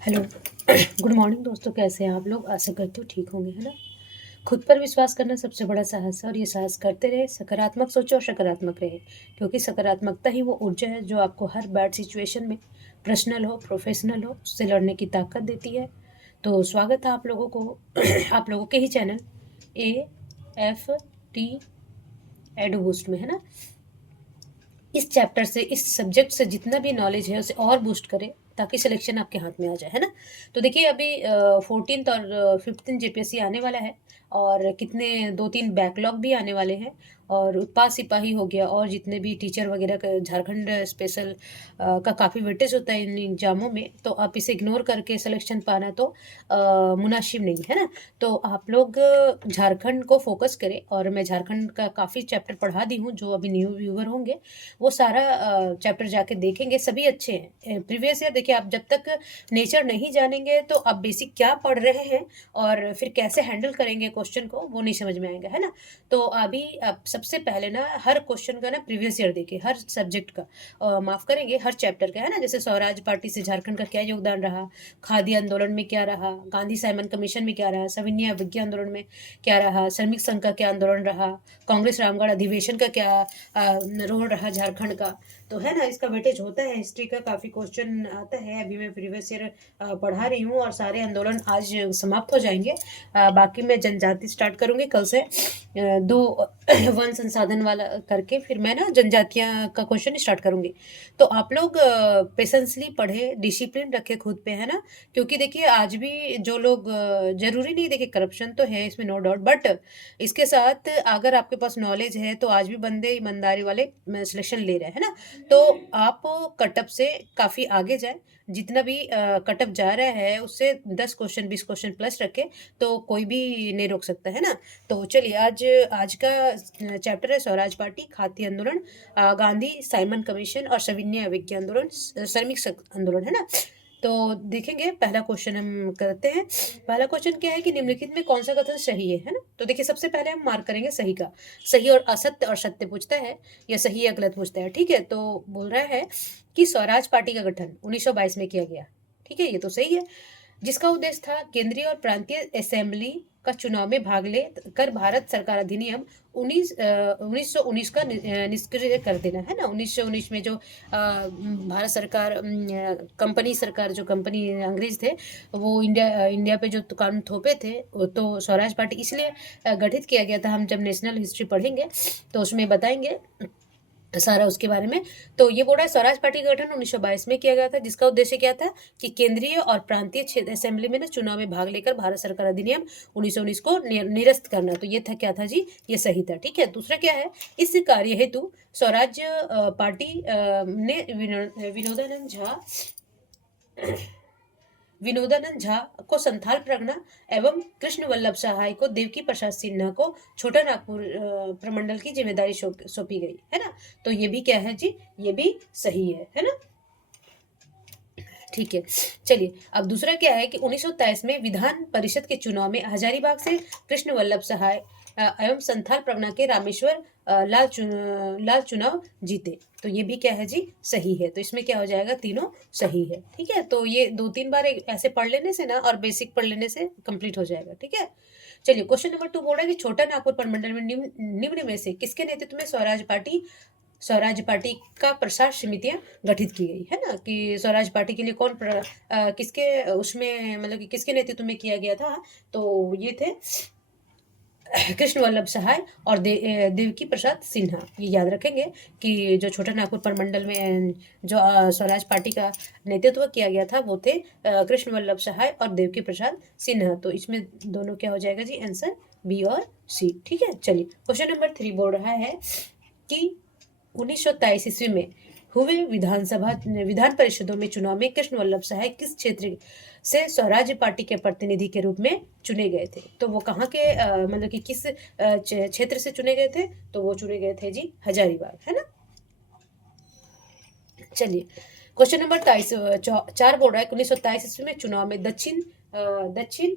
Hello. Good morning दोस्तों, कैसे हैं आप लोग? आशा करती हूँ ठीक होंगे, है ना। खुद पर विश्वास करना सबसे बड़ा साहस है और ये साहस करते रहे, सकारात्मक सोचो और सकारात्मक रहे, क्योंकि सकारात्मकता ही वो ऊर्जा है जो आपको हर बैड सिचुएशन में, पर्सनल हो प्रोफेशनल हो, उससे लड़ने की ताकत देती है। तो स्वागत है आप लोगों को आप लोगों के ही चैनल AFT एडू बूस्ट में, है ना। इस चैप्टर से, इस सब्जेक्ट से जितना भी नॉलेज है उसे और बूस्ट करें ताकि सिलेक्शन आपके हाथ में आ जाए, है ना। तो देखिए अभी 14th और 15 जेपीएससी आने वाला है और कितने 2-3 बैकलॉग भी आने वाले हैं और उत्पाद सिपाही हो गया और जितने भी टीचर वगैरह का झारखंड स्पेशल का काफ़ी वेटेज होता है इन एग्जामों में, तो आप इसे इग्नोर करके सिलेक्शन पाना तो मुनासिब नहीं है ना। तो आप लोग झारखंड को फोकस करें और मैं झारखंड का काफ़ी चैप्टर पढ़ा दी हूँ, जो अभी न्यू व्यूवर होंगे वो सारा चैप्टर जाके देखेंगे, सभी अच्छे हैं। प्रीवियस ईयर देखिए, आप जब तक नेचर नहीं जानेंगे तो आप बेसिक क्या पढ़ रहे हैं और फिर कैसे हैंडल करेंगे क्वेश्चन को, वो नहीं समझ में आएगा, है ना। तो अभी आप सबसे पहले ना हर क्वेश्चन का ना प्रीवियस ईयर देखिए, हर सब्जेक्ट का माफ करेंगे, हर चैप्टर का, है ना। जैसे स्वराज पार्टी से झारखंड का क्या योगदान रहा, खादी आंदोलन में क्या रहा, गांधी साइमन कमीशन में क्या रहा, सविनय अवज्ञा आंदोलन में क्या रहा, श्रमिक संघ का क्या आंदोलन रहा, कांग्रेस रामगढ़ अधिवेशन का क्या रोल रहा झारखंड का। तो है ना, इसका वेटेज होता है, हिस्ट्री का काफ़ी क्वेश्चन आता है। अभी मैं प्रीवियस ईयर पढ़ा रही हूँ और सारे आंदोलन आज समाप्त हो जाएंगे। बाकी मैं जनजाति स्टार्ट करूँगी कल से, दो वन संसाधन वाला करके फिर मैं ना जनजातियाँ का क्वेश्चन स्टार्ट करूँगी। तो आप लोग पेशेंसली पढ़े, डिसिप्लिन रखे खुद पे, है ना। क्योंकि देखिए आज भी जो लोग जरूरी नहीं, देखिए करप्शन तो है इसमें नो डाउट, बट इसके साथ अगर आपके पास नॉलेज है तो आज भी बंदे ईमानदारी वाले सिलेक्शन ले रहे हैं ना। तो आप कटअप से काफ़ी आगे जाए, जितना भी कटअप जा रहा है उससे 10 क्वेश्चन 20 क्वेश्चन प्लस रखे तो कोई भी नहीं रोक सकता, है ना। तो चलिए आज आज का चैप्टर है स्वराज पार्टी, खाद्य आंदोलन, गांधी साइमन कमीशन और सविनय अवज्ञा आंदोलन, श्रमिक आंदोलन, है ना। तो देखेंगे, पहला क्वेश्चन हम करते हैं। पहला क्वेश्चन क्या है कि निम्नलिखित में कौन सा कथन सही है ना। तो देखिए सबसे पहले हम मार्क करेंगे सही का। सही और असत्य और सत्य पूछता है या सही या गलत पूछता है, ठीक है। तो बोल रहा है कि स्वराज पार्टी का गठन 1922 में किया गया, ठीक है, ये तो सही है। जिसका उद्देश्य था केंद्रीय और प्रांतीय असेंबली का चुनाव में भाग ले कर भारत सरकार अधिनियम 1919 का निष्क्रिय कर देना, है ना। 1919 में जो भारत सरकार, कंपनी सरकार, जो कंपनी अंग्रेज थे, वो इंडिया पे जो कानून थोपे थे, तो स्वराज पार्टी इसलिए गठित किया गया था। हम जब नेशनल हिस्ट्री पढ़ेंगे तो उसमें बताएंगे सारा उसके बारे में। तो ये बोल रहा है स्वराज पार्टी का गठन 1922 में किया गया था, जिसका उद्देश्य क्या था कि केंद्रीय और प्रांतीय क्षेत्र असेंबली में ना चुनाव में भाग लेकर भारत सरकार अधिनियम 1919 को निरस्त करना। तो ये था, क्या था जी, ये सही था, ठीक है। दूसरा क्या है, इस कार्य हेतु स्वराज पार्टी ने विनोदानंद झा को संथाल परगना एवं कृष्ण वल्लभ सहाय को देवकी प्रसाद सिन्हा को छोटा नागपुर प्रमंडल की जिम्मेदारी सौंपी गई, है ना। तो ये भी क्या है जी, ये भी सही है ना। ठीक है, चलिए अब दूसरा क्या है कि 1923 में विधान परिषद के चुनाव में हजारीबाग से कृष्ण वल्लभ सहाय एवं संथाल प्रगना के रामेश्वर लाल चुनाव जीते। तो ये भी क्या है जी, सही है। तो इसमें क्या हो जाएगा, तीनों सही है, ठीक है। तो ये 2-3 बार ऐसे पढ़ लेने से ना और बेसिक पढ़ लेने से कंप्लीट हो जाएगा, ठीक है। चलिए क्वेश्चन नंबर 2 बोल रहा है कि छोटा नागपुर प्रमंडल में निम्न में से किसके नेतृत्व में स्वराज पार्टी का प्रसार समितियां गठित की गई, है ना। कि स्वराज पार्टी के लिए किसके उसमें, मतलब कि किसके नेतृत्व में किया गया था। तो ये थे कृष्ण वल्लभ सहाय और देवकी प्रसाद सिन्हा। ये याद रखेंगे कि जो छोटा नागपुर प्रमंडल में जो स्वराज पार्टी का नेतृत्व किया गया था वो थे कृष्ण वल्लभ सहाय और देवकी प्रसाद सिन्हा। तो इसमें दोनों क्या हो जाएगा जी, आंसर बी और सी, ठीक है। चलिए क्वेश्चन नंबर 3 बोल रहा है कि 1923 ईस्वी में हुए विधान परिषदों में चुनाव में कृष्ण वल्लभ सहाय किस क्षेत्र से स्वराज्य पार्टी के प्रतिनिधि के रूप में चुने गए थे। तो वो कहाँ के मतलब कि किस क्षेत्र से चुने गए थे। तो वो चुने गए थे जी हजारीबाग, है ना। चलिए क्वेश्चन नंबर 4 बोल रहा है 1927 ईस्वी में चुनाव में दक्षिण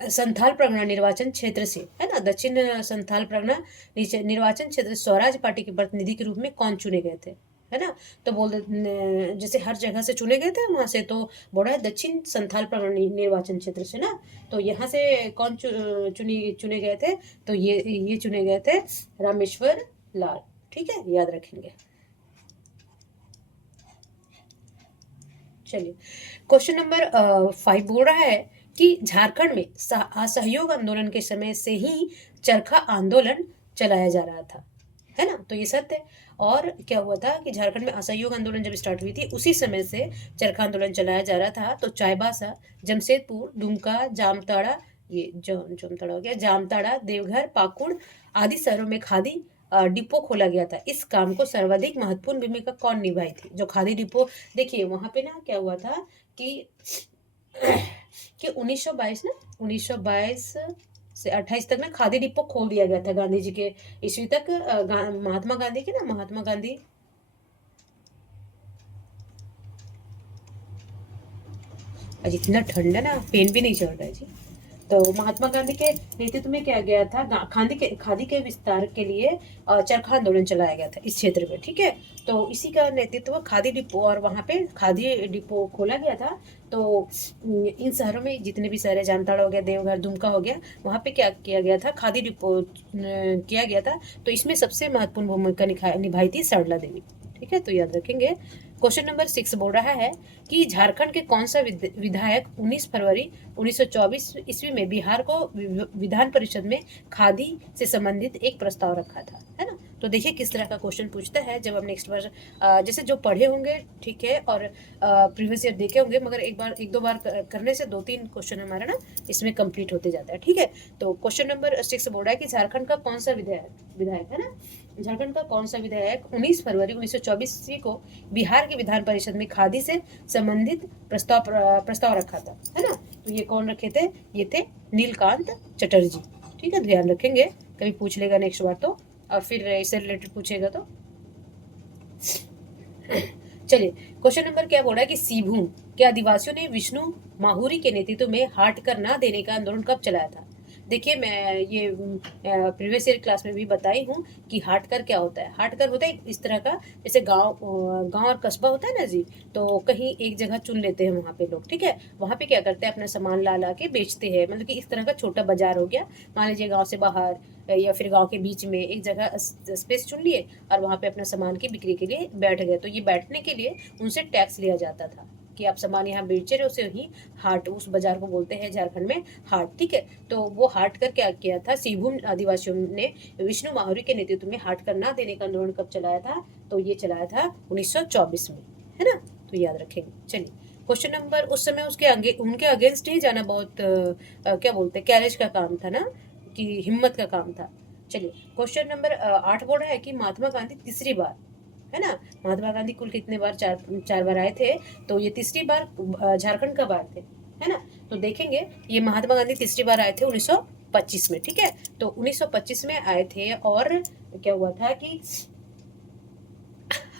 संथाल परगना निर्वाचन क्षेत्र से, है ना, दक्षिण संथाल परगना निर्वाचन क्षेत्र स्वराज पार्टी के प्रतिनिधि के रूप में कौन चुने गए थे। है ना। तो बोल दे जैसे हर जगह से चुने गए थे वहां से, तो बोल रहा है दक्षिण संथाल निर्वाचन क्षेत्र से ना। तो यहाँ से कौन चुने गए थे, तो ये चुने गए थे रामेश्वर लाल। ठीक है, याद रखेंगे। चलिए, क्वेश्चन नंबर 5 बोल रहा है कि झारखंड में असहयोग आंदोलन के समय से ही चरखा आंदोलन चलाया जा रहा था, है ना। तो ये सत्य है। और क्या हुआ था कि झारखंड में असहयोग आंदोलन जब स्टार्ट हुई थी उसी समय से चरखा आंदोलन चलाया जा रहा था। तो चाईबासा, जमशेदपुर, दुमका, जामताड़ा, ये जामताड़ा हो गया, जामताड़ा, देवघर, पाकुड़ आदि शहरों में खादी डिपो खोला गया था। इस काम को सर्वाधिक महत्वपूर्ण भूमिका कौन निभाई थी, जो खादी डिपो। देखिए वहां पे ना क्या हुआ था कि 1922 ना, 1922 से 28 तक ना खादी डिपो खोल दिया गया था गांधी जी के ईस्वी तक। महात्मा गांधी के ना, महात्मा गांधी, आज इतना ठंड है ना, पेन भी नहीं चल रहा है जी। तो महात्मा गांधी के नेतृत्व में क्या गया था, खादी के विस्तार के लिए चरखा आंदोलन चलाया गया था इस क्षेत्र में। ठीक है, तो इसी का नेतृत्व खादी डिपो, और वहां पे खादी डिपो खोला गया था। तो इन शहरों में जितने भी शहर है, जामताड़ा हो गया, देवघर, दुमका हो गया, वहां पे क्या किया गया था, खादी डिपो किया गया था। तो इसमें सबसे महत्वपूर्ण भूमिका निभाई थी सरला देवी। ठीक है, तो याद रखेंगे। क्वेश्चन नंबर 6 बोल रहा है कि झारखंड के कौन सा विधायक 19 फरवरी 1924 ईस्वी में बिहार को विधान परिषद में खादी से संबंधित एक प्रस्ताव रखा था, है ना। तो देखिए किस तरह का क्वेश्चन पूछता है जब हम नेक्स्ट बार जैसे जो पढ़े होंगे, ठीक है, और प्रीवियस ईयर देखे होंगे, मगर एक दो बार करने से 2-3 क्वेश्चन हमारा ना इसमें कंप्लीट होते जाता है। ठीक है, तो क्वेश्चन नंबर 6 बोल रहा है कि झारखंड का कौन सा विधायक है ना, झारखंड का कौन सा विधायक 19 फरवरी 1924 को बिहार के विधान परिषद में खादी से संबंधित प्रस्ताव रखा था, है ना। तो ये कौन रखे थे, ये थे नीलकांत चटर्जी। ठीक है, ध्यान रखेंगे, कभी पूछ लेगा नेक्स्ट बार तो, और फिर इससे रिलेटेड पूछेगा तो। चलिए, क्वेश्चन नंबर क्या बोल रहा है कि सिंहभूम के आदिवासियों ने विष्णु माहुरी के नेतृत्व में हाट कर ना देने का आंदोलन कब चलाया था। देखिए मैं ये प्रीवियस ईयर क्लास में भी बताई हूँ कि हाटकर क्या होता है। हाटकर होता है इस तरह का, जैसे गांव और कस्बा होता है ना जी, तो कहीं एक जगह चुन लेते हैं वहाँ पे लोग। ठीक है, वहाँ पे क्या करते हैं, अपना सामान ला ला के बेचते हैं, मतलब कि इस तरह का छोटा बाजार हो गया। मान लीजिए गाँव से बाहर या फिर गाँव के बीच में एक जगह स्पेस चुन लिए और वहाँ पे अपना सामान की बिक्री के लिए बैठ गए। तो ये बैठने के लिए उनसे टैक्स लिया जाता था कि आप सामान यहाँ बेच रहे हो, उसे ही हाट, उस बाजार को बोलते हैं झारखंड में हाट। ठीक है, तो वो हाट कर क्या किया था, सिंहभूम आदिवासियों ने विष्णु माहुरी के नेतृत्व में हाट कर ना देने का आंदोलन कब चलाया था, तो ये चलाया था 1924 में, है ना। तो याद रखेंगे। चलिए, क्वेश्चन नंबर, उस समय उसके आगे उनके अगेंस्ट ही जाना बहुत क्या बोलते हैं, कैरेज का काम था ना, कि हिम्मत का काम था। चलिए, क्वेश्चन नंबर 8 बोल रहा है कि महात्मा गांधी तीसरी बार, है ना, महात्मा गांधी कुल कितने बार, चार बार आए थे। तो ये तीसरी बार झारखंड कब आए थे, है ना। तो देखेंगे, ये महात्मा गांधी तीसरी बार आए थे 1925 में। ठीक है, तो 1925 में आए थे, और क्या हुआ था कि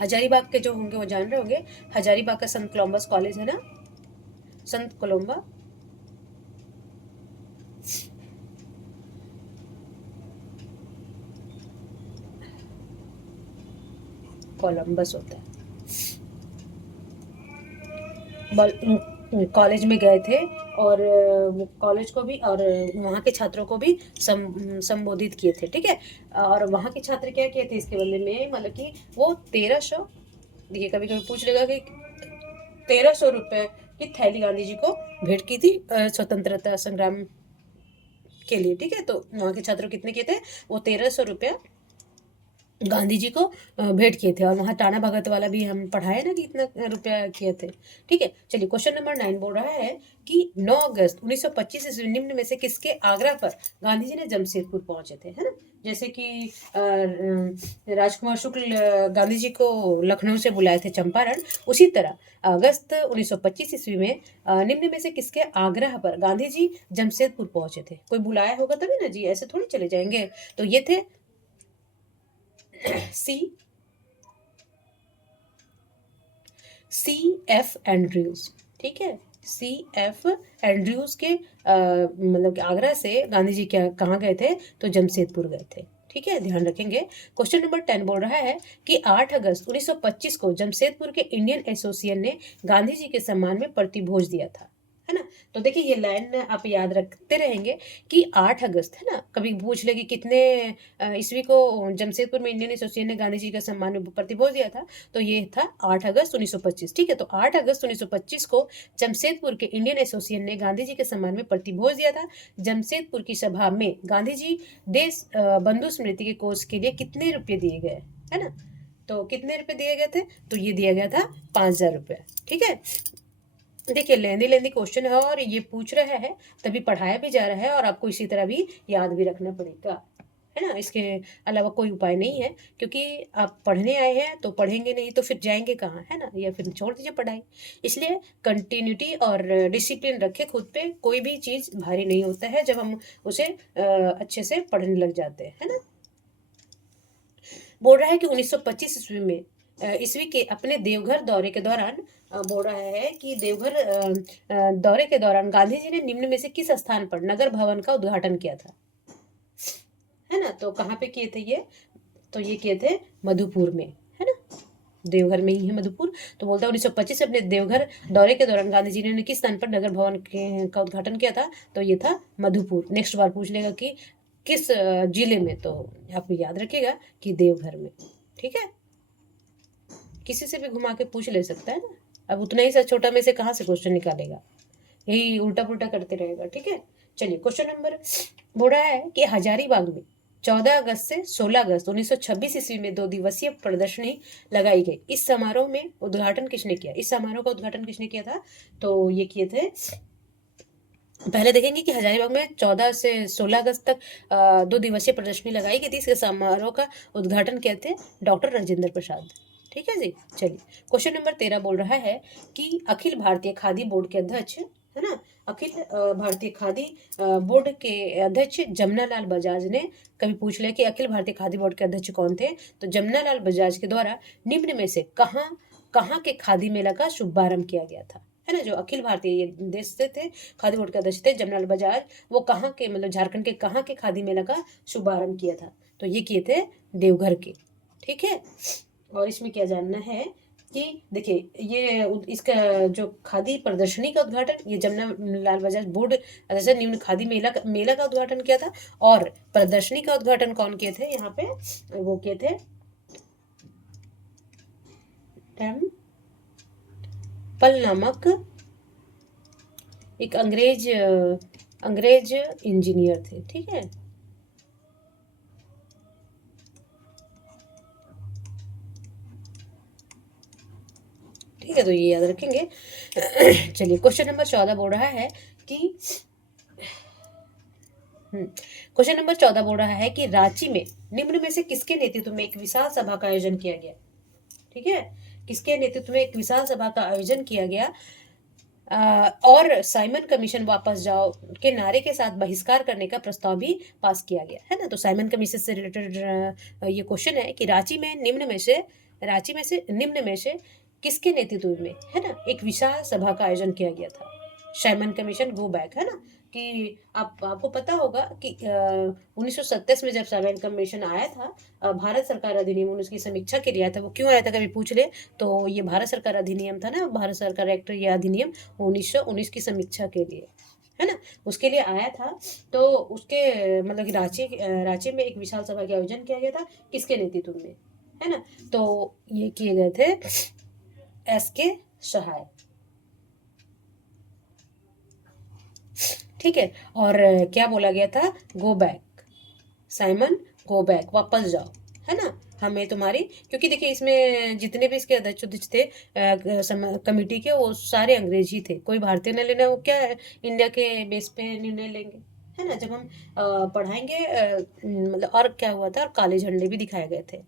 हजारीबाग के जो होंगे वो जान रहे होंगे, हजारीबाग का संत कोलम्बस कॉलेज है ना, संत कोलम्बा, कोलम्बस होता है, कॉलेज में गए थे, और कॉलेज को भी और वहाँ के छात्रों को भी संबोधित किए थे। ठीक है, और वहाँ के छात्र क्या किए थे इसके बदले में, मतलब कि वो 1300, देखिए कभी कभी पूछ लेगा कि 1300 रुपए की थैली गांधी जी को भेंट की थी स्वतंत्रता संग्राम के लिए। ठीक है, तो वहाँ के छात्र कितने किए थे, वो 1300 रुपया गांधी जी को भेंट किए थे। और वहाँ टाना भगत वाला भी हम पढ़ाए ना कि इतना रुपया किए थे। ठीक है, चलिए, क्वेश्चन नंबर 9 बोल रहा है कि 9 अगस्त 1925 ईस्वी निम्न में से किसके आग्रह पर गांधी जी ने जमशेदपुर पहुंचे थे, है ना। जैसे कि राजकुमार शुक्ल गांधी जी को लखनऊ से बुलाए थे चंपारण, उसी तरह अगस्त 1925 ईस्वी में निम्न में से किसके आग्रह पर गांधी जी जमशेदपुर पहुंचे थे। कोई बुलाया होगा तभी ना जी, ऐसे थोड़ी चले जाएंगे। तो ये थे सी एफ एंड्रयूज। ठीक है, सी एफ एंड्रयूज के मतलब कि आगरा से गांधी जी क्या कहाँ गए थे, तो जमशेदपुर गए थे। ठीक है, ध्यान रखेंगे। क्वेश्चन नंबर 10 बोल रहा है कि 8 अगस्त 1925 को जमशेदपुर के इंडियन एसोसिएशन ने गांधी जी के सम्मान में प्रतिभोज दिया था, है ना। तो देखिए ये लाइन आप याद रखते रहेंगे कि 8 अगस्त, है ना, कभी पूछ ले कि कितने ईस्वी को जमशेदपुर में इंडियन एसोसिएशन ने गांधी जी के सम्मान में प्रतिभोज दिया था, तो ये था 8 अगस्त 1925। ठीक है, तो 8 अगस्त 1925 को जमशेदपुर के इंडियन एसोसिएशन ने गांधी जी के सम्मान में प्रतिभोज दिया था। जमशेदपुर की सभा में गांधी जी देश बंधु स्मृति के कोष के लिए कितने रुपए दिए गए, है ना। तो कितने रुपए दिए गए थे, तो ये दिया गया था 5,000 रुपये। ठीक है, देखिए लेंदी लेंदी क्वेश्चन है और ये पूछ रहा है, तभी पढ़ाया भी जा रहा है और आपको इसी तरह भी याद भी रखना पड़ेगा, है ना। इसके अलावा कोई उपाय नहीं है, क्योंकि आप पढ़ने आए हैं तो पढ़ेंगे नहीं तो फिर जाएंगे कहाँ, है ना, या फिर छोड़ दीजिए पढ़ाई। इसलिए कंटिन्यूटी और डिसिप्लिन रखे खुद पे, कोई भी चीज़ भारी नहीं होता है जब हम उसे अच्छे से पढ़ने लग जाते हैं, है ना। बोल रहा है कि 1925 ईस्वी में ईस्वी के अपने देवघर दौरे के दौरान बोल रहा है कि देवघर दौरे के दौरान गांधी जी ने निम्न में से किस स्थान पर नगर भवन का उद्घाटन किया था, है ना। तो कहाँ पे किए थे ये, तो ये किए थे मधुपुर में, है ना, देवघर में ही है मधुपुर। तो बोलता है 1925 अपने देवघर दौरे के दौरान गांधी जी ने किस स्थान पर नगर भवन का उद्घाटन किया था, तो ये था मधुपुर। नेक्स्ट बार पूछ लेगा कि किस जिले में, तो आप याद रखिएगा कि देवघर में। ठीक है, किसी से भी घुमा के पूछ ले सकता है ना। अब उतना ही सा छोटा में से कहाँ से क्वेश्चन निकालेगा, यही उल्टा पुल्टा करते रहेगा। ठीक है, चलिए क्वेश्चन नंबर बोल रहा है कि हजारीबाग में 14 अगस्त से 16 अगस्त 1926 ईस्वी में 2 दिवसीय प्रदर्शनी लगाई गई। इस समारोह में उद्घाटन किसने किया, इस समारोह का उद्घाटन किसने किया था, तो ये किए थे, पहले देखेंगे कि हजारीबाग में 14 से 16 अगस्त तक 2 दिवसीय प्रदर्शनी लगाई गई थी। इसके समारोह का उद्घाटन किए थे डॉक्टर राजेंद्र प्रसाद। ठीक है जी, चलिए क्वेश्चन नंबर 13 बोल रहा है कि अखिल भारतीय खादी बोर्ड के अध्यक्ष, है ना, अखिल भारतीय खादी बोर्ड के अध्यक्ष जमनालाल बजाज ने, कभी पूछ ले कि अखिल भारतीय खादी बोर्ड के अध्यक्ष कौन थे, तो जमनालाल बजाज के द्वारा निम्न में से कहाँ कहाँ के खादी मेला का शुभारंभ किया गया था, है ना। जो अखिल भारतीय देश से थे, खादी बोर्ड के अध्यक्ष थे जमनालाल बजाज, वो कहाँ के, मतलब झारखंड के कहाँ के खादी मेला का शुभारंभ किया था, तो ये किए थे देवघर के। ठीक है, और इसमें क्या जानना है कि देखिए ये इसका जो खादी प्रदर्शनी का उद्घाटन ये जमनालाल बजाज बोर्ड अध्यक्ष निम्न खादी मेला का उद्घाटन किया था, और प्रदर्शनी का उद्घाटन कौन किए थे, यहाँ पे वो किए थे पल नामक एक अंग्रेज इंजीनियर थे। ठीक है, ठीक है, तो ये याद रखेंगे। चलिए क्वेश्चन नंबर 14 बोल रहा है कि क्वेश्चन नंबर 14 बोल रहा है कि रांची में निम्न में से किसके नेतृत्व में एक विशाल सभा का आयोजन किया गया। ठीक है, किसके नेतृत्व में एक विशाल सभा का आयोजन किया गया और साइमन कमीशन वापस जाओ के नारे के साथ बहिष्कार करने का प्रस्ताव भी पास किया गया, है ना। तो साइमन कमीशन से रिलेटेड ये क्वेश्चन है कि रांची में निम्न में से किसके नेतृत्व में, है ना, एक विशाल सभा का आयोजन किया गया था। साइमन कमीशन गो बैक, है ना, कि आपको पता होगा कि 1927 में जब साइमन कमीशन आया था, भारत सरकार अधिनियम उसकी समीक्षा के लिए आया था। वो क्यों आया था, कभी पूछ ले, तो ये भारत सरकार अधिनियम था ना, भारत सरकार एक्ट, ये अधिनियम 1919 की समीक्षा के लिए, है ना, उसके लिए आया था। तो उसके मतलब कि रांची में एक विशाल सभा का आयोजन किया गया था, किसके नेतृत्व में, है ना, तो ये किए गए थे SK सहाय। ठीक है, और क्या बोला गया था, go back Simon, go back, वापस जाओ, है ना, हमें तुम्हारी, क्योंकि देखिए इसमें जितने भी इसके अध्यक्ष थे कमेटी के, वो सारे अंग्रेज ही थे, कोई भारतीय न लेना, वो क्या है, इंडिया के बेस पे निर्णय लेंगे, है ना। जब हम पढ़ाएंगे मतलब, और क्या हुआ था, और काले झंडे भी दिखाए गए थे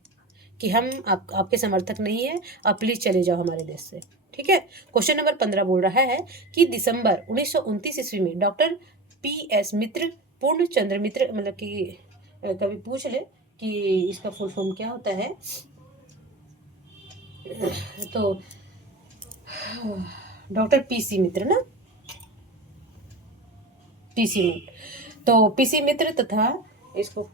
कि हम आपके समर्थक नहीं है, आप प्लीज चले जाओ हमारे देश से। ठीक है, क्वेश्चन नंबर 15 बोल रहा है कि दिसंबर 1929 ईस्वी में डॉक्टर PS मित्र, पूर्ण चंद्र मित्र, मतलब कि कभी पूछ ले कि इसका फुल फॉर्म क्या होता है, तो डॉक्टर PC मित्र ना, PC मित्र, तो PC मित्र तथा इसको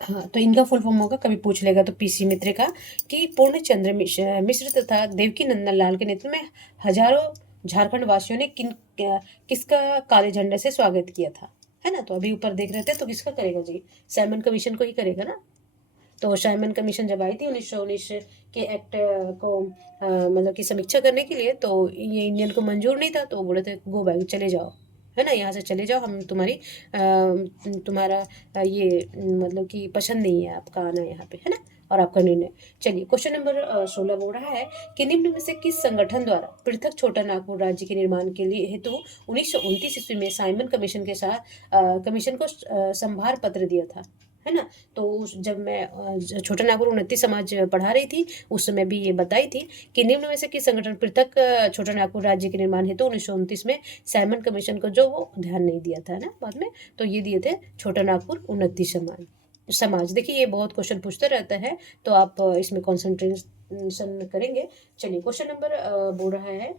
हाँ, तो इनका फुल फॉर्म होगा, कभी पूछ लेगा तो पीसी मित्र का, कि पूर्णचंद्र मिश्र तथा देवकी नंदन लाल के नेतृत्व में हजारों झारखंड वासियों ने किसका काले झंडे से स्वागत किया था, है ना। तो अभी ऊपर देख रहे थे, तो किसका करेगा जी, साइमन कमीशन को ही करेगा ना। तो साइमन कमीशन जब आई थी 1919 के एक्ट को मतलब की समीक्षा करने के लिए, तो ये इंडियन को मंजूर नहीं था, तो वो बोले थे गो बैक, चले जाओ, है ना, यहाँ से चले जाओ, हम तुम्हारा ये मतलब कि पसंद नहीं है आपका आना यहाँ पे, है ना, और आपका निर्णय। चलिए क्वेश्चन नंबर 16 बोल रहा है कि निम्न में से किस संगठन द्वारा पृथक छोटा नागपुर राज्य के निर्माण के लिए हेतु 1929 ईस्वी में साइमन कमीशन के साथ कमीशन को संभार पत्र दिया था, है ना। तो जब मैं छोटा नागपुर उन्नति समाज पढ़ा रही थी, उस समय भी ये बताई थी कि निम्न में से किस संगठन पृथक छोटा नागपुर राज्य के निर्माण हेतु 1929 में साइमन कमीशन को जो वो ध्यान नहीं दिया था ना बाद में, तो ये दिए थे छोटा नागपुर उन्नति समाज। देखिए ये बहुत क्वेश्चन पूछते रहता है, तो आप इसमें कॉन्सेंट्रेशन करेंगे। चलिए क्वेश्चन नंबर बोल रहा है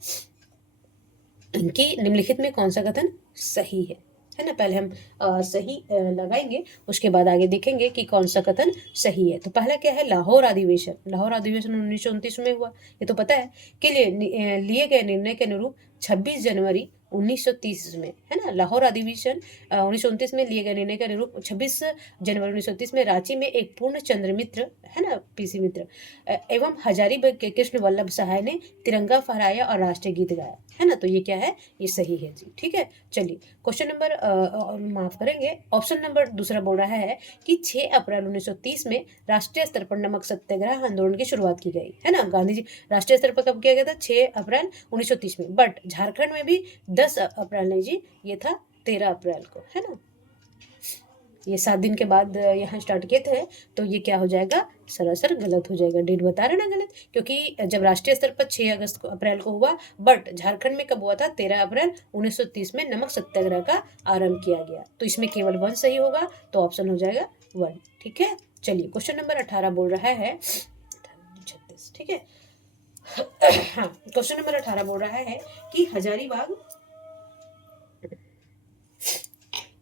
कि निम्नलिखित में कौन सा कथन सही है ना। पहले हम सही लगाएंगे, उसके बाद आगे देखेंगे कि कौन सा कथन सही है। तो पहला क्या है, लाहौर अधिवेशन। लाहौर अधिवेशन 1929 में हुआ, ये तो पता है। के लिए गए निर्णय के अनुरूप 26 जनवरी 1930 में, है ना, लाहौर अधिवेशन 1929 में लिए गए निर्णय के अनुरूप 26 जनवरी 1930 में रांची में एक पूर्ण चंद्र मित्र, है ना, पीसी मित्र एवं हजारीबाग के कृष्ण वल्लभ सहाय ने तिरंगा फहराया और राष्ट्रीय गीत गाया, है ना। तो ये क्या है, ये सही है जी, ठीक है। चलिए क्वेश्चन नंबर माफ करेंगे, ऑप्शन नंबर दूसरा बोल रहा है कि 6 अप्रैल 1930 में राष्ट्रीय स्तर पर नमक सत्याग्रह आंदोलन की शुरुआत की गई, है ना। गांधी जी राष्ट्रीय स्तर पर कब किया गया था, 6 अप्रैल 1930 में, बट झारखंड में भी 10 अप्रैल नहीं जी, ये था 13 अप्रैल को, है ना। ये 7 दिन के बाद यहाँ स्टार्ट किए थे, तो ये क्या हो जाएगा, सरासर गलत हो जाएगा। डेट बता रहे ना गलत, क्योंकि जब राष्ट्रीय स्तर पर 6 अप्रैल को हुआ, बट झारखंड में कब हुआ था, 13 अप्रैल 1930 में नमक सत्याग्रह का आरंभ किया गया। तो इसमें केवल 1 सही होगा, तो ऑप्शन हो जाएगा 1, ठीक है। चलिए क्वेश्चन नंबर 18 बोल रहा है 36, ठीक है। हाँ, क्वेश्चन नंबर 18 बोल रहा है कि हजारीबाग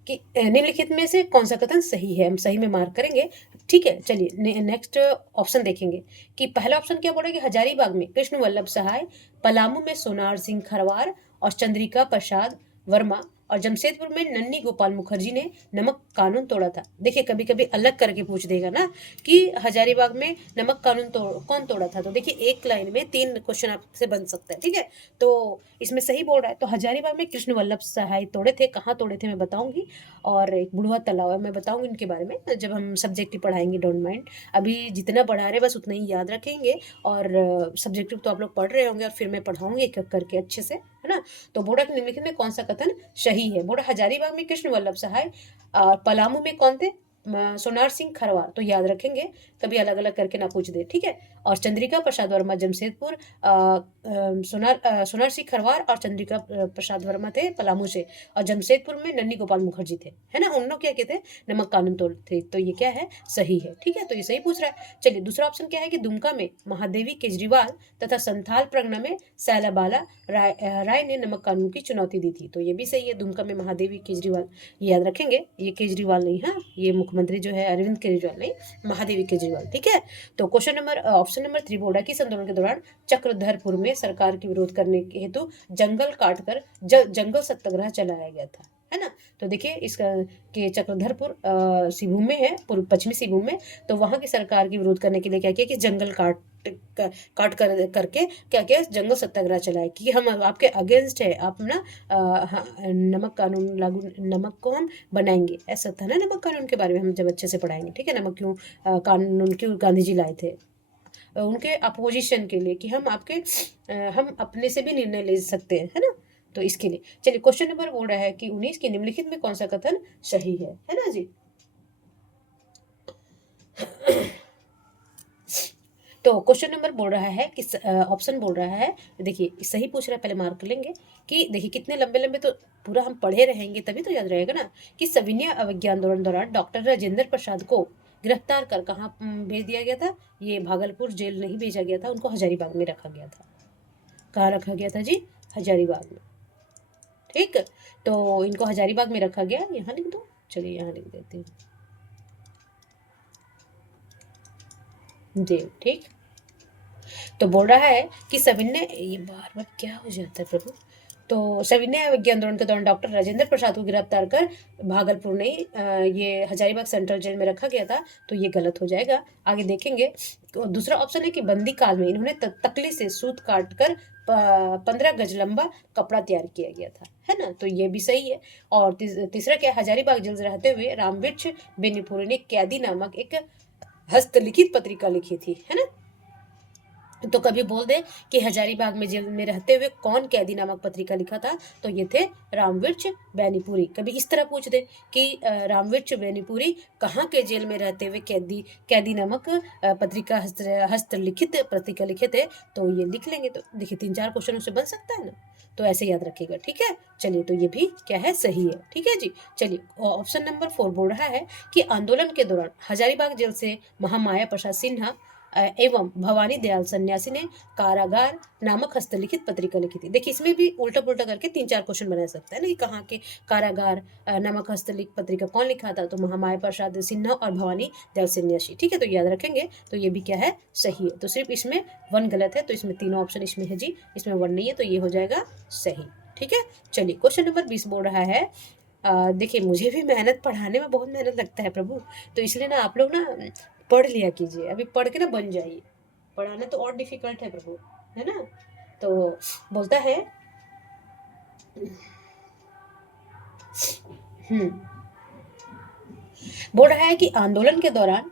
कि निम्नलिखित में से कौन सा कथन सही है, हम सही में मार्क करेंगे, ठीक है। चलिए नेक्स्ट ऑप्शन देखेंगे कि पहला ऑप्शन क्या बोला कि हजारीबाग में कृष्ण वल्लभ सहाय, पलामू में सोनार सिंह खरवार और चंद्रिका प्रसाद वर्मा और जमशेदपुर में नन्नी गोपाल मुखर्जी ने नमक कानून तोड़ा था। देखिए कभी कभी अलग करके पूछ देगा ना कि हजारीबाग में नमक कानून कौन तोड़ा था, तो देखिए एक लाइन में 3 क्वेश्चन आपसे बन सकता है, ठीक है। तो इसमें सही बोल रहा है, तो हजारीबाग में कृष्ण वल्लभ सहाय तोड़े थे, कहाँ तोड़े थे मैं बताऊंगी, और एक बुढ़वा तालाब है, मैं बताऊंगी इनके बारे में जब हम सब्जेक्टिव पढ़ाएंगे, डोंट माइंड। अभी जितना पढ़ा रहे बस उतना ही याद रखेंगे, और सब्जेक्टिव तो आप लोग पढ़ रहे होंगे, और फिर मैं पढ़ाऊंगी एक एक करके अच्छे से, है ना। तो बोर्डा के निम्नलिखित में कौन सा कथन सही है, बोर्डा हजारीबाग में कृष्ण वल्लभ सहाय, पलामू में कौन थे, सोनार सिंह खरवार, तो याद रखेंगे, कभी अलग अलग करके ना पूछ दे, ठीक है। और चंद्रिका प्रसाद वर्मा जमशेदपुर, सोनार सिंह खरवार और चंद्रिका प्रसाद वर्मा थे पलामू से, और जमशेदपुर में नन्नी गोपाल मुखर्जी थे, है ना, उन लोग क्या कहते हैं, नमक कानून तोड़ थे, तो ये क्या है, सही है, ठीक है। तो ये सही पूछ रहा है। चलिए दूसरा ऑप्शन क्या है कि दुमका में महादेवी केजरीवाल तथा संथाल प्रगना में सैलाबाला राय ने नमक कानून की चुनौती दी थी, तो ये भी सही है, दुमका में महादेवी केजरीवाल, ये याद रखेंगे, ये केजरीवाल नहीं, हाँ, ये मुख्यमंत्री जो है अरविंद केजरीवाल नहीं, महादेवी केजरीवाल, ठीक है। तो क्वेश्चन नंबर ऑप्शन नंबर 3 बोर्डा किस आंदोलन के दौरान चक्रधरपुर में सरकार के विरोध करने के हेतु जंगल काटकर जंगल सत्याग्रह चलाया गया था, है ना। तो देखिए इसका कि चक्रधरपुर सिंहभूम में है, पूर्व पश्चिमी सिंहभूम में, तो वहां की सरकार के विरोध करने के लिए क्या किया कि जंगल काट करके क्या किया, जंगल सत्याग्रह चलाया कि हम आपके अगेंस्ट है, आप ना हाँ, नमक कानून लागू, नमक को हम बनाएंगे, ऐसा था ना नमक कानून के बारे में हम जब अच्छे से पढ़ाएंगे, ठीक है। नमक क्यों कानून क्यों गांधी जी लाए थे, उनके अपोजिशन के लिए, कि हम आपके हम अपने से भी निर्णय ले सकते हैं, है ना, तो इसके लिए। चलिए क्वेश्चन नंबर बोल रहा है कि 19 के निम्नलिखित में कौन सा कथन सही है ना जी। तो क्वेश्चन नंबर बोल रहा है कि ऑप्शन बोल रहा है, देखिए सही पूछ रहा है, पहले मार्क लेंगे कि देखिए कितने लंबे लंबे, तो पूरा हम पढ़े रहेंगे तभी तो याद रहेगा ना, कि सविनय अवज्ञा आंदोलन दौरान डॉक्टर राजेंद्र प्रसाद को गिरफ्तार कर कहाँ भेज दिया गया था, ये भागलपुर जेल नहीं भेजा गया था, उनको हजारीबाग में रखा गया था। कहाँ रखा गया था जी, हजारीबाग में, ठीक। तो इनको हजारीबाग में रखा गया, यहाँ लिख दो, चलिए यहाँ लिख देते हैं, देव। ठीक, तो बोल रहा है कि सविनय, ये बार बार क्या हो जाता है प्रभु, तो सविनय अवज्ञा आंदोलन के दौरान डॉक्टर राजेंद्र प्रसाद को गिरफ्तार कर भागलपुर नहीं ये हजारीबाग सेंट्रल जेल में रखा गया था, तो ये गलत हो जाएगा। आगे देखेंगे तो दूसरा ऑप्शन है कि बंदी काल में इन्होंने तकली से सूत काट कर 15 गज लंबा कपड़ा तैयार किया गया था, है ना, तो ये भी सही है। और तीसरा क्या, हजारीबाग जेल में रहते हुए रामवृक्ष बेनीपुरी ने कैदी नामक एक हस्तलिखित पत्रिका लिखी थी, है ना। तो कभी बोल दे कि हजारीबाग में जेल में रहते हुए कौन कैदी नामक पत्रिका लिखा था, तो ये थे रामवृक्ष बेनीपुरी। कभी इस तरह पूछ दे कि रामवृक्ष बेनीपुरी कहाँ के जेल में रहते हुए कैदी नामक पत्रिका हस्तलिखित पत्रिका लिखे थे, तो ये लिख लेंगे। तो देखिए 3-4 क्वेश्चन उससे बन सकता है ना, तो ऐसे याद रखिएगा। ठीक है, चलिए, तो ये भी क्या है, सही है। ठीक है जी, चलिए ऑप्शन नंबर 4 बोल रहा है कि आंदोलन के दौरान हजारीबाग जेल से महामाया प्रसाद सिन्हा एवं भवानी दयाल सन्यासी ने कारागार नामक हस्तलिखित पत्रिका लिखी थी। देखिए इसमें भी उल्टा पुल्टा करके 3-4 क्वेश्चन बना सकता है ना कि कहाँ के कारागार नामक हस्तलिखित पत्रिका कौन लिखा था, तो महामाया प्रसाद सिन्हा और भवानी दयाल सन्यासी। ठीक है, तो याद रखेंगे, तो ये भी क्या है, सही है। तो सिर्फ इसमें 1 गलत है, तो इसमें तीनों ऑप्शन इसमें है जी, इसमें 1 नहीं है, तो ये हो जाएगा सही। ठीक है, चलिए क्वेश्चन नंबर 20 बोल रहा है, देखिए मुझे भी मेहनत, पढ़ाने में बहुत मेहनत लगता है प्रभु, तो इसलिए ना आप लोग ना पढ़ लिया कीजिए, अभी पढ़ के ना बन जाइए। पढ़ाना तो और डिफिकल्ट है प्रभु, है ना। तो बोलता है हम्म बोल रहा है कि आंदोलन के दौरान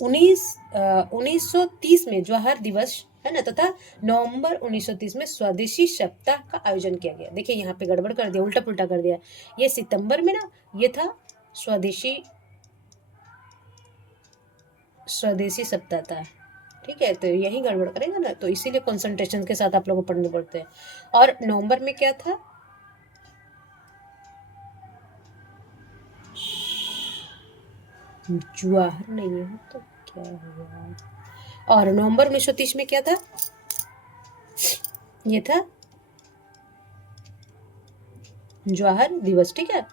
1930 में जवाहर दिवस, है ना, तथा नवंबर 1930 में स्वदेशी सप्ताह का आयोजन किया गया। देखिए यहाँ पे गड़बड़ कर दिया, उल्टा पुल्टा कर दिया। ये सितंबर में ना, ये था स्वदेशी सप्ताह था। ठीक है, तो यही गड़बड़ करेगा ना, तो इसीलिए कंसंट्रेशन के साथ आप लोगों को पढ़ने पड़ते हैं। और नवंबर में क्या था, जवाहर नहीं है तो क्या हुआ। और नवंबर 1930 में क्या था, ये था जवाहर दिवस। ठीक है,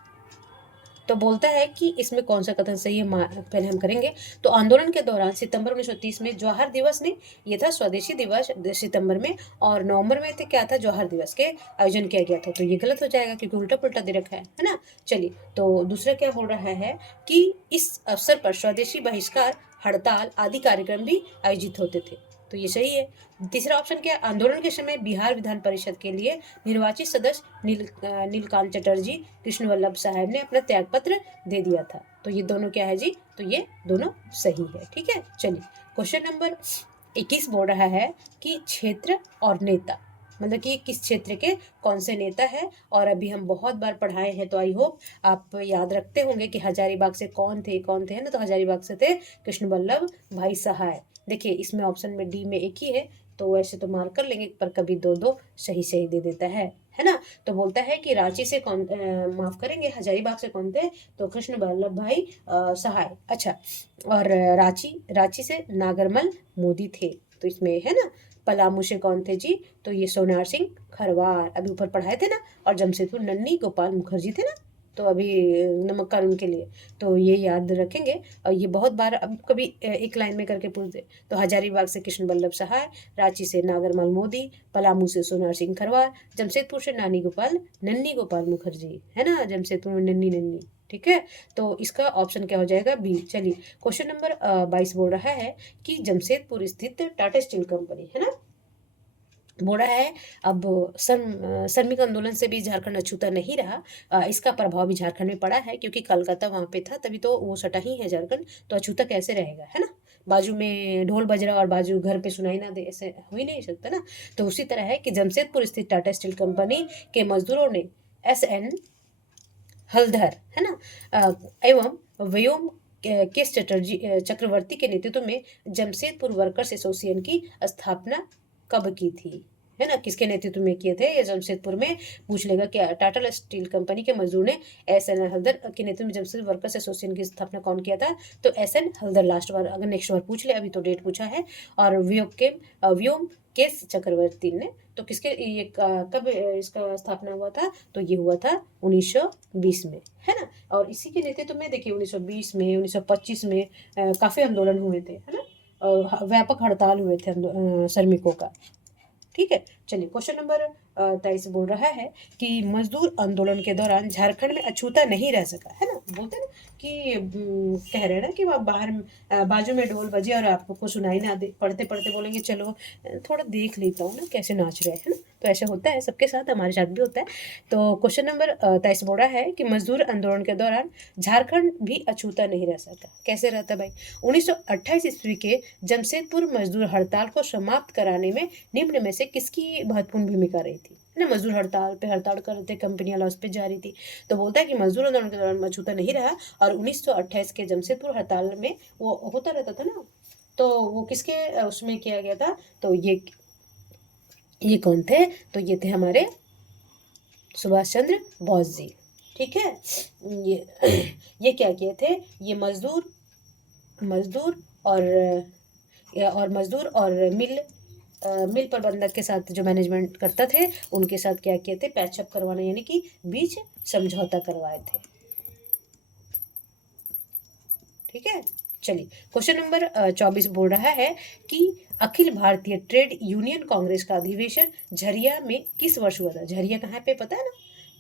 तो बोलता है कि इसमें कौन सा कथन सही है, पहले हम करेंगे। तो आंदोलन के दौरान सितंबर 1930 में जवाहर दिवस ने, ये था स्वदेशी दिवस सितंबर में, और नवंबर में थे क्या था, जवाहर दिवस के आयोजन किया गया था, तो ये गलत हो जाएगा क्योंकि उल्टा पुल्टा दे रखा है ना। चलिए, तो दूसरा क्या बोल रहा है कि इस अवसर पर स्वदेशी बहिष्कार, हड़ताल आदि कार्यक्रम भी आयोजित होते थे, तो ये सही है। तीसरा ऑप्शन क्या, आंदोलन के समय बिहार विधान परिषद के लिए निर्वाचित सदस्य नीलकांत चटर्जी कृष्ण वल्लभ साहब ने अपना त्याग पत्र दे दिया था, तो ये दोनों क्या है जी, तो ये दोनों सही है। ठीक है, चलिए क्वेश्चन नंबर 21 बोल रहा है कि क्षेत्र और नेता, मतलब कि किस क्षेत्र के कौन से नेता है, और अभी हम बहुत बार पढ़ाए हैं, तो आई होप आप याद रखते होंगे कि हजारीबाग से कौन थे, है ना, तो हजारीबाग से थे कृष्ण वल्लभ भाई सहाय। देखिए इसमें ऑप्शन में डी में एक ही है, तो वैसे तो मार्क कर लेंगे, पर कभी 2-2 सही सही दे देता है ना। तो बोलता है कि रांची से कौन, माफ करेंगे, हजारीबाग से कौन थे, तो कृष्ण वल्लभ भाई सहाय। अच्छा, और रांची से नागरमल मोदी थे, तो इसमें है ना। पलामू से कौन थे जी, तो ये सोनार सिंह खरवार, अभी ऊपर पढ़ाए थे ना। और जमशेदपुर नन्ही गोपाल मुखर्जी थे ना, तो अभी नमक कानून के लिए, तो ये याद रखेंगे। और ये बहुत बार अब कभी एक लाइन में करके पूछ दे, तो हजारीबाग से कृष्ण वल्लभ सहाय, रांची से नागरमल मोदी, पलामू से सोनार सिंह खरवार, जमशेदपुर से नन्ही गोपाल मुखर्जी, है ना, जमशेदपुर में नन्ही नन्ही। ठीक है, तो इसका ऑप्शन क्या हो जाएगा, बी। चलिए क्वेश्चन नंबर 22 बोल रहा है कि जमशेदपुर स्थित टाटा स्टील कंपनी, है ना, बोल रहा है अब श्रमिक आंदोलन से भी झारखंड अछूता नहीं रहा, इसका प्रभाव भी झारखंड में पड़ा है, क्योंकि कलकत्ता वहाँ पे था, तभी तो वो सटा ही है झारखंड, तो अछूता कैसे रहेगा, है ना। बाजू में ढोल बज रहा और बाजू घर पे सुनाई ना दे, ऐसे हो ही नहीं सकता ना। तो उसी तरह है कि जमशेदपुर स्थित टाटा स्टील कंपनी के मजदूरों ने SN हलधर, है ना, एवं व्योम केस चक्रवर्ती के नेतृत्व में जमशेदपुर वर्कर्स एसोसिएशन की स्थापना कब की थी, है ना, किसके नेतृत्व में किए थे, ये जमशेदपुर में पूछ लेगा क्या, टाटा स्टील कंपनी के मजदूर ने SN हलदर के नेतृत्व में जमशेदपुर वर्कर्स एसोसिएशन की स्थापना कौन किया था, तो SN हलदर। लास्ट बार, अगर नेक्स्ट बार पूछ ले, अभी तो डेट पूछा है। और व्योम केस चक्रवर्ती ने, तो किसके ये कब इसका स्थापना हुआ था, तो ये हुआ था 1920 में, है ना। और इसी के नेतृत्व में देखिए 1920 में, 1925 में काफी आंदोलन हुए थे, है ना। व्यापक हड़ताल हुए थे श्रमिकों का। ठीक है, चलिए क्वेश्चन नंबर 23 बोल रहा है कि मजदूर आंदोलन के दौरान झारखंड में अछूता नहीं रह सका, है ना, बोलते हैं ना कि कह रहे हैं ना कि वह बाहर बाजू में ढोल बजे और आपको सुनाई ना दे, पढ़ते पढ़ते बोलेंगे चलो थोड़ा देख लेता हूँ ना कैसे नाच रहे हैं, है ना, तो ऐसा होता है सबके साथ, हमारे साथ भी होता है। तो क्वेश्चन नंबर 23 बोल रहा है कि मजदूर आंदोलन के दौरान झारखंड भी अछूता नहीं रह सका। कैसे रहता भाई? 1928 ईस्वी के जमशेदपुर मजदूर हड़ताल को समाप्त कराने में निम्न में से किसकी महत्वपूर्ण भूमिका रही थी, है ना, मजदूर हड़ताल पे हड़ताल कर रहे थे, कंपनियां लॉस पे जा रही थी, तो बोलता है कि मजदूर आंदोलन के दौरान अछूता नहीं रहा, और 1928 के जमशेदपुर हड़ताल में वो होता रहता था ना, तो वो किसके उसमें किया गया था, तो ये कौन थे, तो ये थे हमारे सुभाष चंद्र बोस जी। ठीक है, ये क्या किए थे, ये मजदूर और मजदूर और मिल प्रबंधक के साथ जो मैनेजमेंट करता थे उनके साथ क्या किए थे, पैचअप करवाना, यानी कि बीच समझौता करवाए थे। ठीक है, चलिए क्वेश्चन नंबर 24 बोल रहा है कि अखिल भारतीय ट्रेड यूनियन कांग्रेस का अधिवेशन झरिया में किस वर्ष हुआ था? झरिया कहाँ पे पता है ना,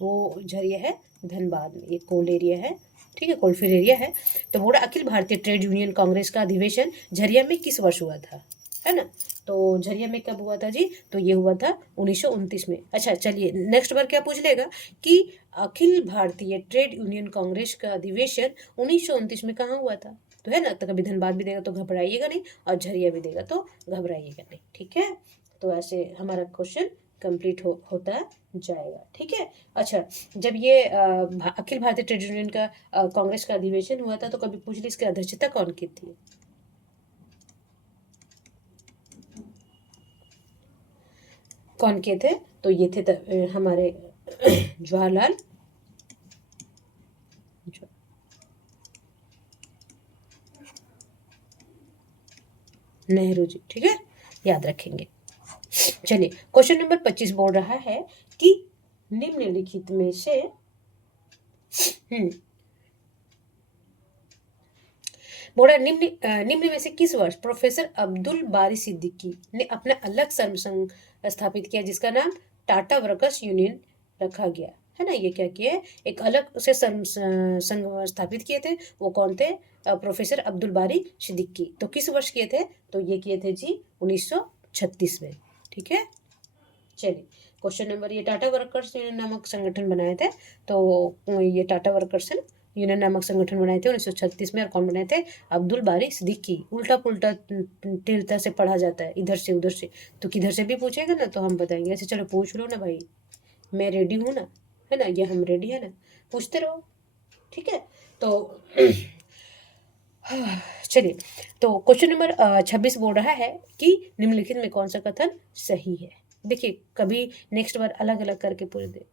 वो झरिया है धनबाद में, ये कोल एरिया है, ठीक है, कोलफील्ड एरिया है। तो बोला अखिल भारतीय ट्रेड यूनियन कांग्रेस का अधिवेशन झरिया में किस वर्ष हुआ था, है ना, तो झरिया में कब हुआ था जी, तो ये हुआ था 1929 में। अच्छा चलिए नेक्स्ट बार क्या पूछ लेगा कि अखिल भारतीय ट्रेड यूनियन कांग्रेस का अधिवेशन 1929 में कहाँ हुआ था, तो है ना, तो कभी धनबाद भी देगा तो घबराइएगा नहीं, और झरिया भी देगा तो घबराइएगा नहीं। ठीक है, तो ऐसे हमारा क्वेश्चन कंप्लीट होता जाएगा। ठीक है, अच्छा जब ये अखिल भारतीय ट्रेड यूनियन का कांग्रेस का अधिवेशन हुआ था तो कभी पूछ ली इसकी अध्यक्षता कौन की थी? कौन के थे, तो ये थे हमारे जवाहरलाल नेहरू जी। ठीक है, याद रखेंगे। चलिए क्वेश्चन नंबर 25 बोल रहा है कि निम्नलिखित में से बोला निम्न में से किस वर्ष प्रोफेसर अब्दुल बारी सिद्दीकी ने अपना अलग संघ स्थापित किया जिसका नाम टाटा वर्कर्स यूनियन रखा गया, है ना, ये क्या किया है, एक अलग से संघ स्थापित किए थे, वो कौन थे, प्रोफेसर अब्दुल बारी सिद्दीकी। तो किस वर्ष किए थे, तो ये किए थे जी 1936 में। ठीक है, चलिए क्वेश्चन नंबर, ये टाटा वर्कर्स यूनियन नामक संगठन बनाए थे, तो ये टाटा वर्कर्स यूनियन नामक संगठन बनाए थे 1936 में, और कौन बनाए थे, अब्दुल बारी सिद्दीकी। उल्टा पुल्टा टिल्टा से पढ़ा जाता है, इधर से उधर से, तो किधर से भी पूछेगा ना तो हम बताएंगे, ऐसे चलो पूछ लो ना भाई, मैं रेडी हूँ ना, है ना, ये हम रेडी है ना, पूछते रहो। ठीक है, तो चलिए, तो क्वेश्चन नंबर 26 बोल रहा है कि निम्नलिखित में कौन सा कथन सही है। देखिए कभी नेक्स्ट बार अलग अलग करके पूछ दे,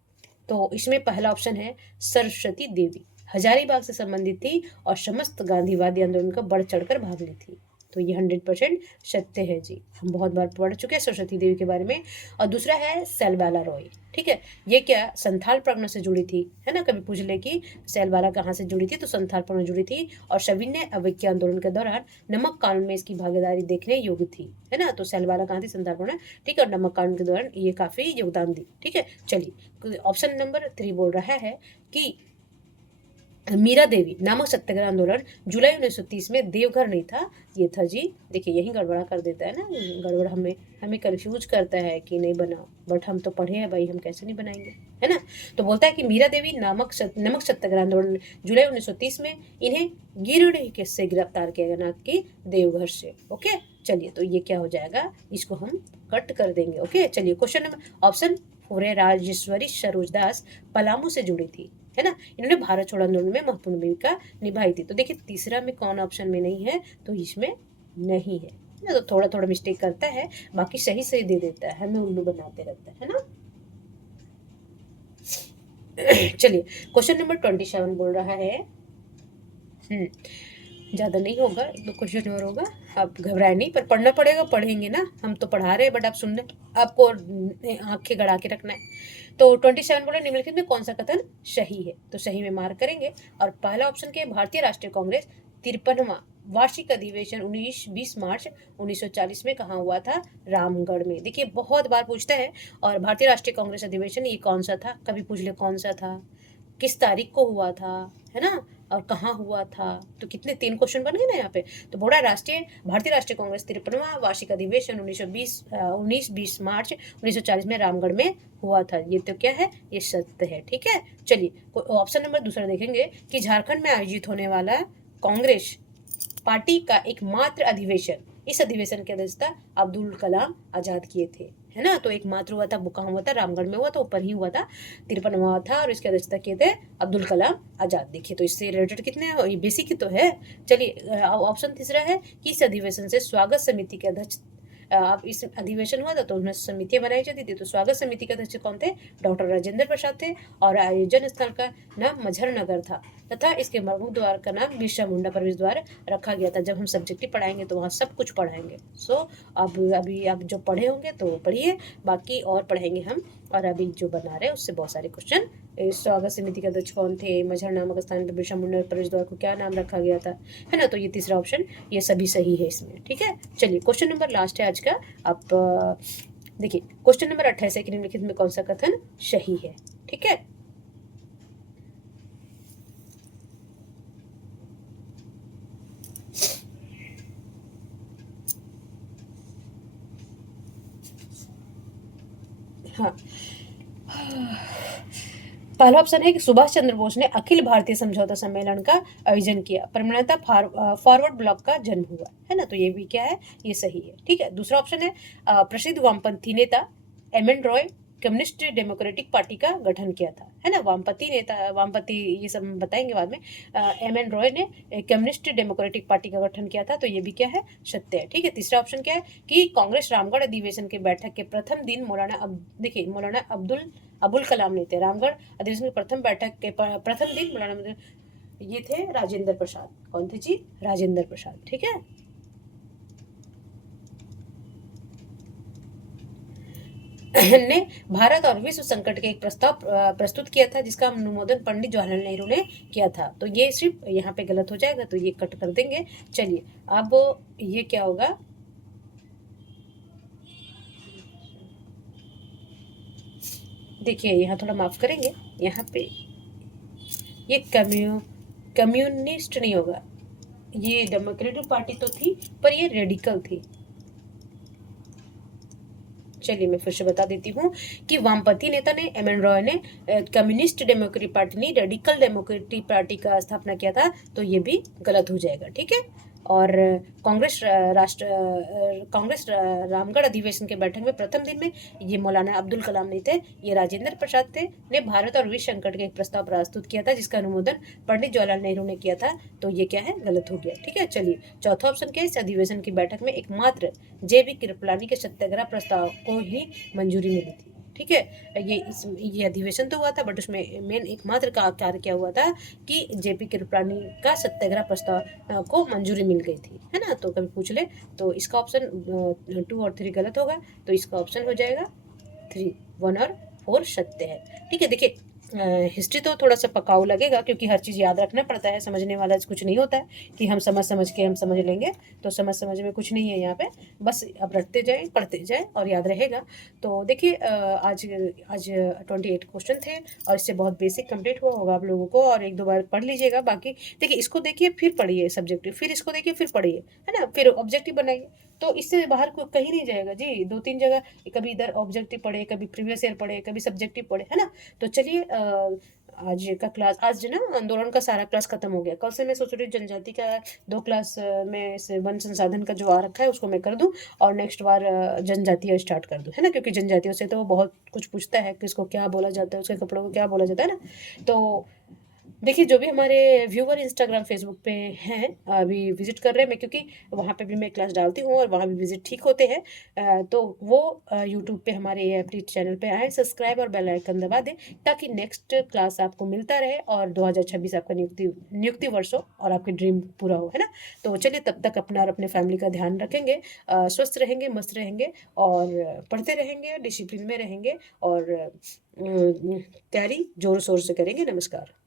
तो इसमें पहला ऑप्शन है सरस्वती देवी हजारीबाग से संबंधित थी और समस्त गांधीवादी आंदोलन का बढ़ चढ़कर भाग ली थी, तो ये 100% सत्य है जी, हम बहुत बार पढ़ चुके हैं सरस्वती देवी के बारे में। और दूसरा है सैलबाला रॉय, ठीक है, ये क्या संथाल परगना से जुड़ी थी, है ना, कभी पूछ ले कि सैलबाला कहाँ से जुड़ी थी, तो संथाल परगना जुड़ी थी, और सविनय अवज्ञा आंदोलन के दौरान नमक कानून में इसकी भागीदारी देखने योग्य थी, है ना, तो सैलबाला कहाँ थी, संथाल परगना, ठीक है, और नमक कानून के दौरान ये काफी योगदान दी। ठीक है, चलिए ऑप्शन नंबर 3 बोल रहा है कि मीरा देवी नामक सत्याग्रह आंदोलन जुलाई 1930 में देवघर नहीं था, ये था जी, देखिए यही गड़बड़ा कर देता है ना, गड़बड़ हमें हमें कंफ्यूज करता है कि नहीं बनाओ, बट हम तो पढ़े हैं भाई, हम कैसे नहीं बनाएंगे, है ना। तो बोलता है कि मीरा देवी नमक सत्याग्रह आंदोलन जुलाई 1930 में इन्हें गिरिडीह से गिरफ्तार किया गया, ना कि देवघर से। ओके, चलिए तो ये क्या हो जाएगा, इसको हम कट कर देंगे। ओके, चलिए question number option 4 Rajeshwari Sarojdas Palamu से जुड़ी थी, है ना, इन्होंने भारत छोड़ो आंदोलन में महत्वपूर्ण भूमिका निभाई थी। तो देखिए तीसरा में कौन ऑप्शन में नहीं है, तो इसमें नहीं है ना, तो थोड़ा थोड़ा मिस्टेक करता है, बाकी सही सही दे देता है, हमें उल्लू बनाते रहता है ना। चलिए क्वेश्चन नंबर 27 बोल रहा है, ज़्यादा नहीं होगा, एक दो क्वेश्चन और होगा, आप घबराए नहीं, पर पढ़ना पड़ेगा, पढ़ेंगे ना, हम तो पढ़ा रहे हैं बट आप सुनने, आपको आंखें गड़ा के रखना है। तो 27 बोले निम्नलिखित में कौन सा कथन सही है, तो सही में मार्क करेंगे, और पहला ऑप्शन के भारतीय राष्ट्रीय कांग्रेस 53वां वार्षिक अधिवेशन 19-20 मार्च 1940 में कहाँ हुआ था? रामगढ़ में। देखिए बहुत बार पूछता है। और भारतीय राष्ट्रीय कांग्रेस अधिवेशन ये कौन सा था? कभी पूछ ले कौन सा था, किस तारीख को हुआ था, है ना, और कहाँ हुआ था। तो कितने 3 क्वेश्चन बन गए ना यहाँ पे। तो बोला भारतीय राष्ट्रीय कांग्रेस 53वां वार्षिक अधिवेशन 19-20 मार्च 1940 में रामगढ़ में हुआ था। ये तो क्या है? ये सत्य है। ठीक है, चलिए ऑप्शन नंबर दूसरा देखेंगे कि झारखंड में आयोजित होने वाला कांग्रेस पार्टी का एकमात्र अधिवेशन, इस अधिवेशन की अध्यक्षता अब्दुल कलाम आजाद किए थे, है ना। तो एकमात्र हुआ था, वो कहाँ हुआ था? रामगढ़ में हुआ था, ऊपर ही हुआ था, 53वां था, और इसकी अध्यक्षता किए थे अब्दुल कलाम आजाद। देखिए तो इससे रिलेटेड कितने ये बेसिक ही तो है। चलिए ऑप्शन तीसरा है कि इस अधिवेशन से स्वागत समिति के अध्यक्ष, अब इस अधिवेशन हुआ था तो उन्हें समितियां बनाई जाती थी। तो स्वागत समिति के अध्यक्ष कौन थे? डॉक्टर राजेंद्र प्रसाद थे। और आयोजन स्थल का नाम मझर नगर था तथा इसके प्रमुख द्वार का नाम बिरसा मुंडा प्रवेश द्वार रखा गया था। जब हम सब्जेक्टिव पढ़ाएंगे तो वहाँ सब कुछ पढ़ाएंगे। अब अभी आप जो पढ़े होंगे तो पढ़िए, बाकी और पढ़ेंगे हम। और अभी जो बना रहे हैं उससे बहुत सारे क्वेश्चन। स्वागत समिति के अध्यक्ष कौन थे? मझर नामक स्थान पर बिरसा मुंडा प्रवेश द्वार को क्या नाम रखा गया था, है ना। तो ये तीसरा ऑप्शन ये सभी सही है इसमें। ठीक है, चलिए क्वेश्चन नंबर लास्ट है आज का। आप देखिए क्वेश्चन नंबर 28 है कि निम्नलिखित में कौन सा कथन सही है। ठीक है, हाँ। पहला ऑप्शन है कि सुभाष चंद्र बोस ने अखिल भारतीय समझौता सम्मेलन का आयोजन किया, परमाणुता फॉरवर्ड ब्लॉक का जन्म हुआ, है ना। तो ये भी क्या है? ये सही है। ठीक है, दूसरा ऑप्शन है प्रसिद्ध वामपंथी नेता M.N.. Roy communist democratic party का गठन किया था, है ना। वामपंथी ये सब हम बताएंगे बाद में। एम.एन. रॉय ने कम्युनिस्ट डेमोक्रेटिक पार्टी का गठन किया था। तो ये भी क्या है? सत्य है। ठीक है, तीसरा ऑप्शन क्या है कि कांग्रेस रामगढ़ अधिवेशन के बैठक के प्रथम दिन देखिए मौलाना अबुल कलाम नहीं थे। रामगढ़ अधिवेशन की प्रथम बैठक के प्रथम दिन मौलाना ये थे राजेंद्र प्रसाद। कौन थे जी? राजेंद्र प्रसाद। ठीक है, ने भारत और विश्व संकट के एक प्रस्ताव प्रस्तुत किया था जिसका अनुमोदन पंडित जवाहरलाल नेहरू ने किया था। तो ये सिर्फ यहाँ पे गलत हो जाएगा, तो ये कट कर देंगे। चलिए अब ये क्या होगा? देखिए यहाँ थोड़ा माफ करेंगे, यहाँ पे ये कम्युनिस्ट नहीं होगा, ये डेमोक्रेटिक पार्टी तो थी पर ये रेडिकल थी। चलिए मैं फिर से बता देती हूँ कि वामपंथी नेता ने एम.एन. रॉय ने कम्युनिस्ट डेमोक्रेटिक पार्टी ने रेडिकल डेमोक्रेटिक पार्टी का स्थापना किया था। तो ये भी गलत हो जाएगा। ठीक है, और कांग्रेस रामगढ़ अधिवेशन के बैठक में प्रथम दिन में ये मौलाना अब्दुल कलाम नहीं थे, ये राजेंद्र प्रसाद थे, ने भारत और विश्व संकट के एक प्रस्ताव प्रस्तुत किया था जिसका अनुमोदन पंडित जवाहरलाल नेहरू ने किया था। तो ये क्या है? गलत हो गया। ठीक है, चलिए चौथा ऑप्शन क्या है? इस अधिवेशन की बैठक में एकमात्र जे.बी. कृपलानी के सत्याग्रह प्रस्ताव को ही मंजूरी मिली थी। ठीक है, ये अधिवेशन तो हुआ था बट उसमें मेन एकमात्र का कार्य क्या हुआ था कि जे.पी. कृपलानी का सत्याग्रह प्रस्ताव को मंजूरी मिल गई थी, है ना। तो कभी पूछ ले तो इसका ऑप्शन 2 और 3 गलत होगा, तो इसका ऑप्शन हो जाएगा 3, 1 और 4 सत्य है। ठीक है, देखिए हिस्ट्री तो थोड़ा सा पकाऊ लगेगा क्योंकि हर चीज़ याद रखना पड़ता है, समझने वाला कुछ नहीं होता है कि हम समझ के हम समझ लेंगे। तो समझ में कुछ नहीं है यहाँ पे, बस अब रटते जाए पढ़ते जाए और याद रहेगा। तो देखिए आज आज 28 क्वेश्चन थे और इससे बहुत बेसिक कंप्लीट हुआ होगा आप लोगों को, और 1-2 बार पढ़ लीजिएगा। बाकी देखिए इसको देखिए फिर पढ़िए सब्जेक्टिव, फिर इसको देखिए फिर पढ़िए, है ना, फिर ऑब्जेक्टिव बनाइए। तो इससे बाहर कोई कहीं नहीं जाएगा जी। 2-3 जगह कभी इधर ऑब्जेक्टिव पढ़े, कभी प्रीवियस ईयर पढ़े, कभी सब्जेक्टिव पढ़े, है ना। तो चलिए आज का क्लास, आज ना आंदोलन का सारा क्लास खत्म हो गया। कल से मैं सोच रही हूँ जनजाति का 2 क्लास में से वन संसाधन का जो आ रखा है उसको मैं कर दूँ और नेक्स्ट बार जनजातीय स्टार्ट कर दूँ, है ना, क्योंकि जनजातियों से तो वो बहुत कुछ पूछता है, किसको क्या बोला जाता है, उसके कपड़ों को क्या बोला जाता है ना। तो देखिए जो भी हमारे व्यूवर इंस्टाग्राम फेसबुक पे हैं अभी विजिट कर रहे हैं, मैं क्योंकि वहाँ पे भी मैं क्लास डालती हूँ और वहाँ भी विजिट ठीक होते हैं, तो वो यूट्यूब पे हमारे एएफडी चैनल पे आए, सब्सक्राइब और बेल आइकन दबा दें ताकि नेक्स्ट क्लास आपको मिलता रहे और 2026 आपका नियुक्ति वर्ष हो और आपकी ड्रीम पूरा हो, है ना। तो चलिए तब तक अपना और अपने फैमिली का ध्यान रखेंगे, स्वस्थ रहेंगे, मस्त रहेंगे और पढ़ते रहेंगे, डिसिप्लिन में रहेंगे और तैयारी जोर शोर से करेंगे। नमस्कार।